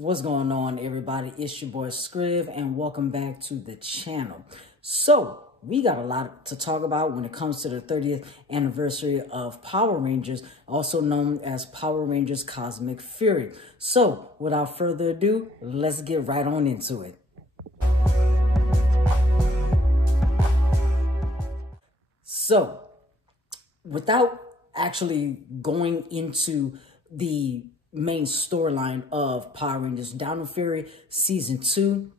What's going on, everybody? It's your boy Scriv, and welcome back to the channel. So we got a lot to talk about when it comes to the 30th anniversary of Power Rangers, also known as Power Rangers Cosmic Fury. So without further ado, let's get right on into it. So without actually going into the main storyline of Power Rangers Dino Fury Season 2,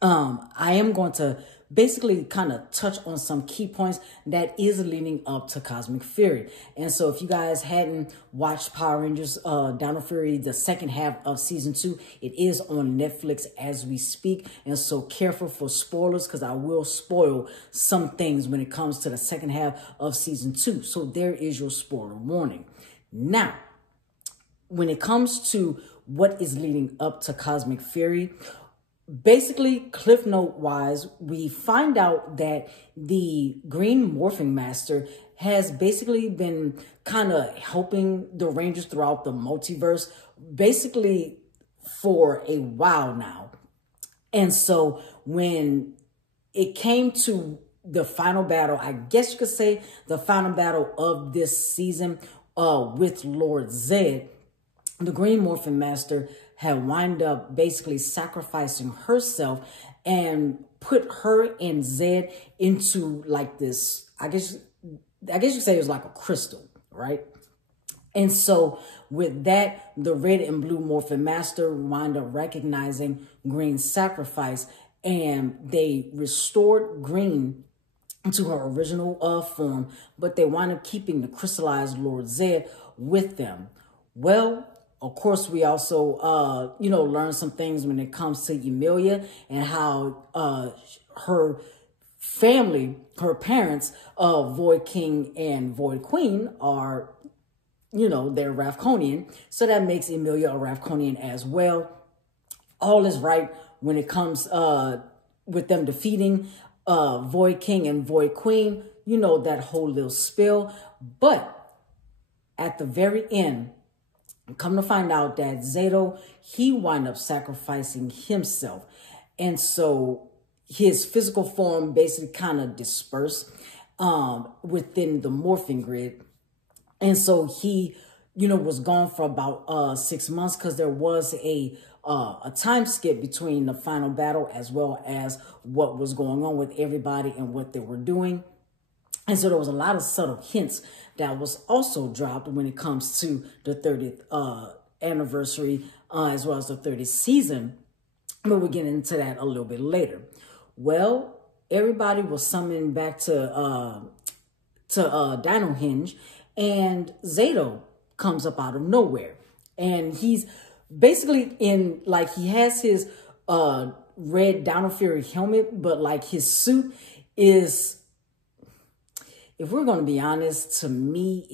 I am going to basically kind of touch on some key points that is leading up to Cosmic Fury. And so if you guys hadn't watched Power Rangers Dino Fury, the second half of Season 2, it is on Netflix as we speak. And so careful for spoilers, because I will spoil some things when it comes to the second half of Season 2. So there is your spoiler warning. Now, when it comes to what is leading up to Cosmic Fury, basically, Cliff Note wise, we find out that the Green Morphing Master has basically been kind of helping the Rangers throughout the multiverse, basically for a while now. And so when it came to the final battle, I guess you could say the final battle of this season with Lord Zed, the Green Morphin Master had wound up basically sacrificing herself and put her and Zed into like this, I guess you could say it was like a crystal, right? And so with that, the Red and Blue Morphin Master wound up recognizing Green's sacrifice, and they restored Green to her original form, but they wound up keeping the crystallized Lord Zed with them. Well, of course, we also, learn some things when it comes to Emilia and how her family, her parents, Void King and Void Queen are, they're Ravkonian. So that makes Emilia a Ravkonian as well. All is right when it comes with them defeating Void King and Void Queen, that whole little spill. But at the very end, come to find out that Zato, he wound up sacrificing himself. And so his physical form basically kind of dispersed within the morphing grid. And so he, was gone for about 6 months, because there was a time skip between the final battle as well as what was going on with everybody and what they were doing. And so there was a lot of subtle hints that was also dropped when it comes to the 30th anniversary as well as the 30th season. But we'll get into that a little bit later. Well, everybody was summoned back to Dino Hinge, and Zato comes up out of nowhere. And he's basically in, like, he has his red Dino Fury helmet, but like his suit is, if we're going to be honest, to me,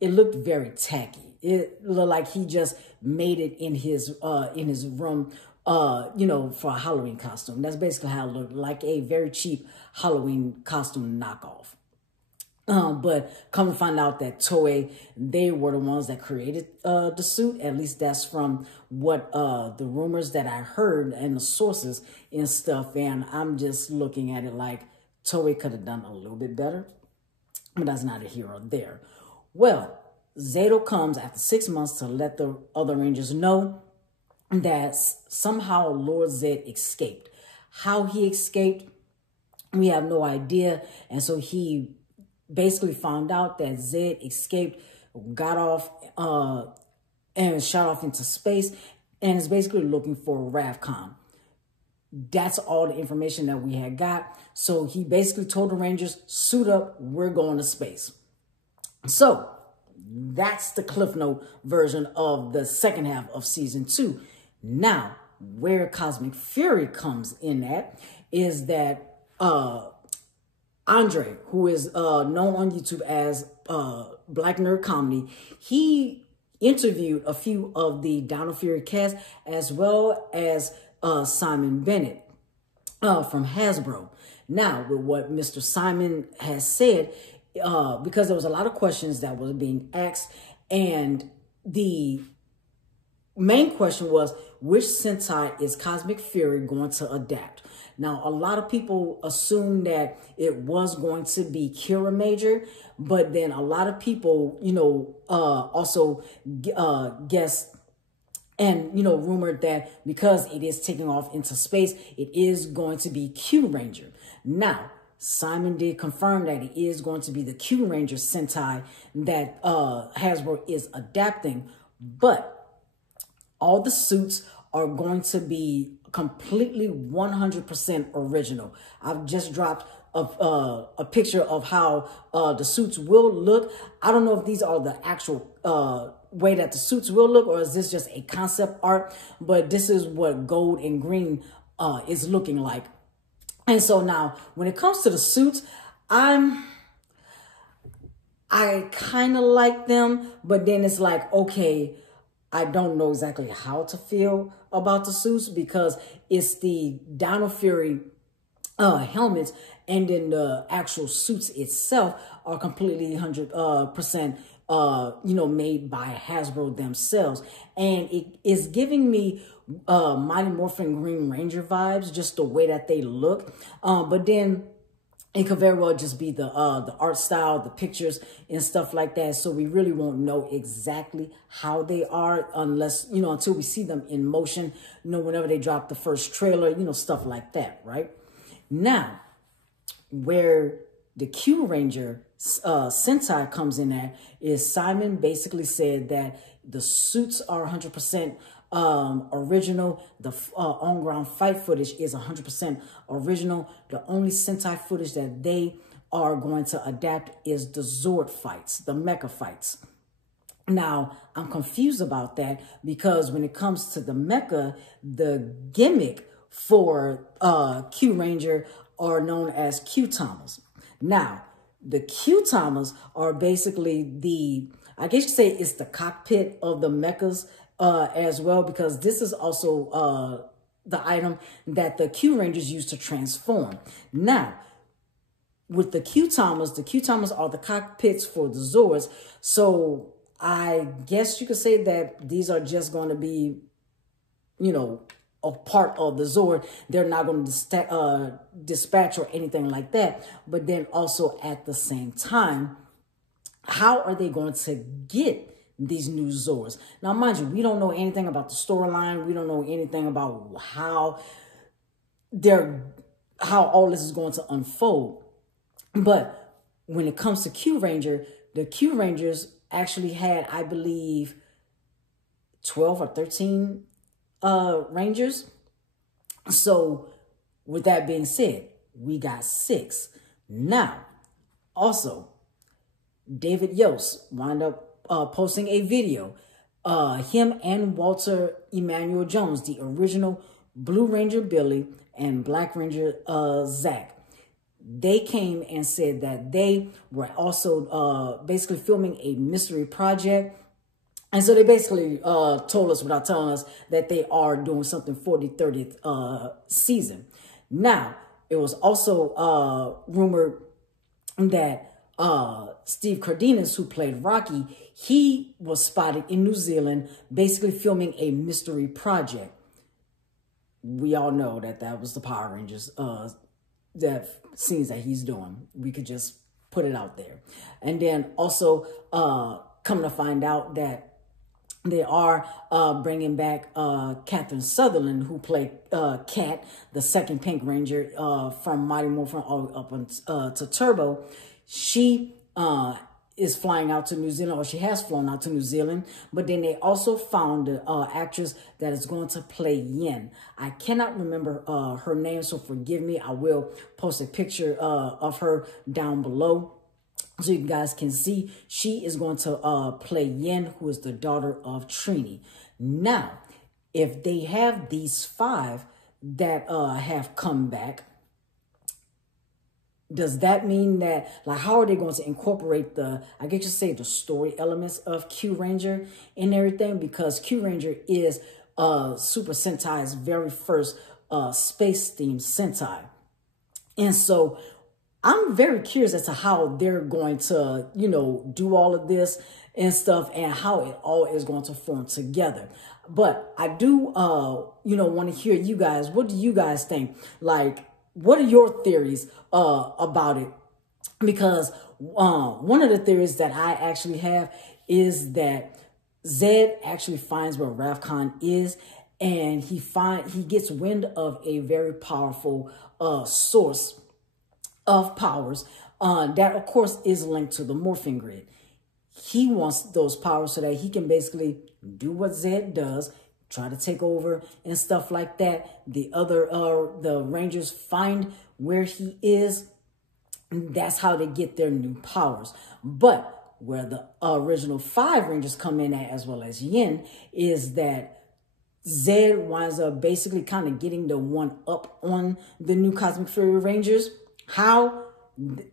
it looked very tacky. It looked like he just made it in his room, for a Halloween costume. That's basically how it looked, like a very cheap Halloween costume knockoff. But come to find out that Toei, they were the ones that created the suit. At least that's from what the rumors that I heard and the sources and stuff. And I'm just looking at it like Toei could have done a little bit better, but that's not a hero there. Well, Zato comes after 6 months to let the other Rangers know that somehow Lord Zed escaped. How he escaped, we have no idea. And so he basically found out that Zed escaped, got off, and shot off into space, and is basically looking for Ravcon. That's all the information that we had got. So he basically told the Rangers, suit up, we're going to space. So that's the Cliff Note version of the second half of Season 2. Now, where Cosmic Fury comes in at is that Andre, who is known on YouTube as Black Nerd Comedy, he interviewed a few of the Dino Fury cast as well as Simon Bennett from Hasbro. Now, with what Mr. Simon has said, because there was a lot of questions that was being asked, and the main question was, which Sentai is Cosmic Fury going to adapt? Now, a lot of people assumed that it was going to be Kira Major, but then a lot of people, also guessed and, rumored that because it is taking off into space, it is going to be Q Ranger. Now, Simon did confirm that it is going to be the Q Ranger Sentai that Hasbro is adapting, but all the suits are going to be completely 100% original. I've just dropped a picture of how the suits will look. I don't know if these are the actual way that the suits will look, or is this just a concept art, but this is what gold and green is looking like. And so now when it comes to the suits, I kind of like them, but then it's like, okay, I don't know exactly how to feel about the suits, because it's the Dino Fury helmets, and then the actual suits itself are completely 100% made by Hasbro themselves. And it is giving me Mighty Morphin Green Ranger vibes, just the way that they look. But then it could very well just be the art style, the pictures and stuff like that. So we really won't know exactly how they are unless, until we see them in motion, whenever they drop the first trailer, stuff like that, right? Now, where the Q Ranger Sentai comes in at is Simon basically said that the suits are 100% original. The on-ground fight footage is 100% original. The only Sentai footage that they are going to adapt is the Zord fights, the mecha fights. Now, I'm confused about that, because when it comes to the mecha, the gimmick for Q Ranger are known as Q-Tamas. Now, the Q-Tamas are basically I guess you could say it's the cockpit of the mechas as well, because this is also the item that the Q Rangers use to transform. Now, with the Q-Tamas are the cockpits for the Zords. So I guess you could say that these are just going to be, a part of the Zord. They're not going to dispatch or anything like that. But then also at the same time, how are they going to get these new Zords? Now, mind you, we don't know anything about the storyline. We don't know anything about how all this is going to unfold. But when it comes to Q Ranger, the Q Rangers actually had, I believe, 12 or 13 Rangers. So with that being said, we got 6. Now, also, David Yost wound up posting a video. Him and Walter Emmanuel Jones, the original Blue Ranger Billy and Black Ranger Zach, they came and said that they were also basically filming a mystery project. And so they basically told us without telling us that they are doing something for the 30th season. Now, it was also rumored that Steve Cardenas, who played Rocky, he was spotted in New Zealand basically filming a mystery project. We all know that that was the Power Rangers that scenes that he's doing. We could just put it out there. And then also coming to find out that they are bringing back Catherine Sutherland, who played Kat, the second Pink Ranger from Mighty Morphin all up to Turbo. She is flying out to New Zealand, or she has flown out to New Zealand. But then they also found an actress that is going to play Yin. I cannot remember her name, so forgive me. I will post a picture of her down below, so you guys can see. She is going to play Yin, who is the daughter of Trini. Now, if they have these 5 that have come back, does that mean that, like, how are they going to incorporate the, I guess you say, the story elements of Q Ranger and everything? Because Q Ranger is Super Sentai's very first space-themed Sentai. And so I'm very curious as to how they're going to, do all of this and stuff, and how it all is going to form together. But I do, want to hear you guys. What do you guys think? Like, what are your theories about it? Because one of the theories that I actually have is that Zed actually finds where Ravkan is, and he gets wind of a very powerful source of powers that, of course, is linked to the morphing grid. He wants those powers so that he can basically do what Zed does, try to take over and stuff like that. The Rangers find where he is. That's how they get their new powers. But where the original 5 Rangers come in at, as well as Yin, is that Zed winds up basically kind of getting the one up on the new Cosmic Fury Rangers. How?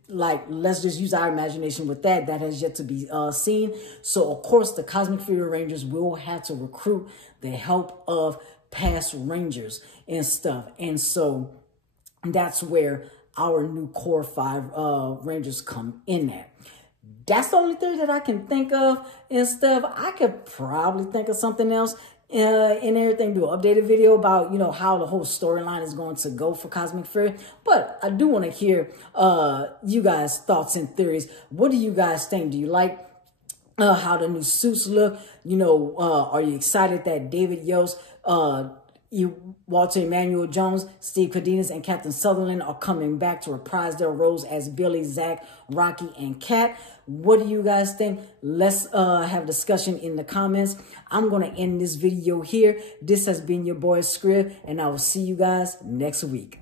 Like, let's just use our imagination with that. That has yet to be seen. So, of course, the Cosmic Fury Rangers will have to recruit the help of past Rangers and stuff. And so that's where our new core 5 Rangers come in at. That's the only theory that I can think of and stuff. I could probably think of something else and everything, do an updated video about, how the whole storyline is going to go for Cosmic Fury. But I do want to hear you guys' thoughts and theories. What do you guys think? Do you like how the new suits look? Are you excited that David Yost, Walter Emmanuel Jones, Steve Cardenas, and Captain Sutherland are coming back to reprise their roles as Billy, Zach, Rocky, and Kat? What do you guys think? Let's have a discussion in the comments. I'm going to end this video here. This has been your boy Scrib, and I will see you guys next week.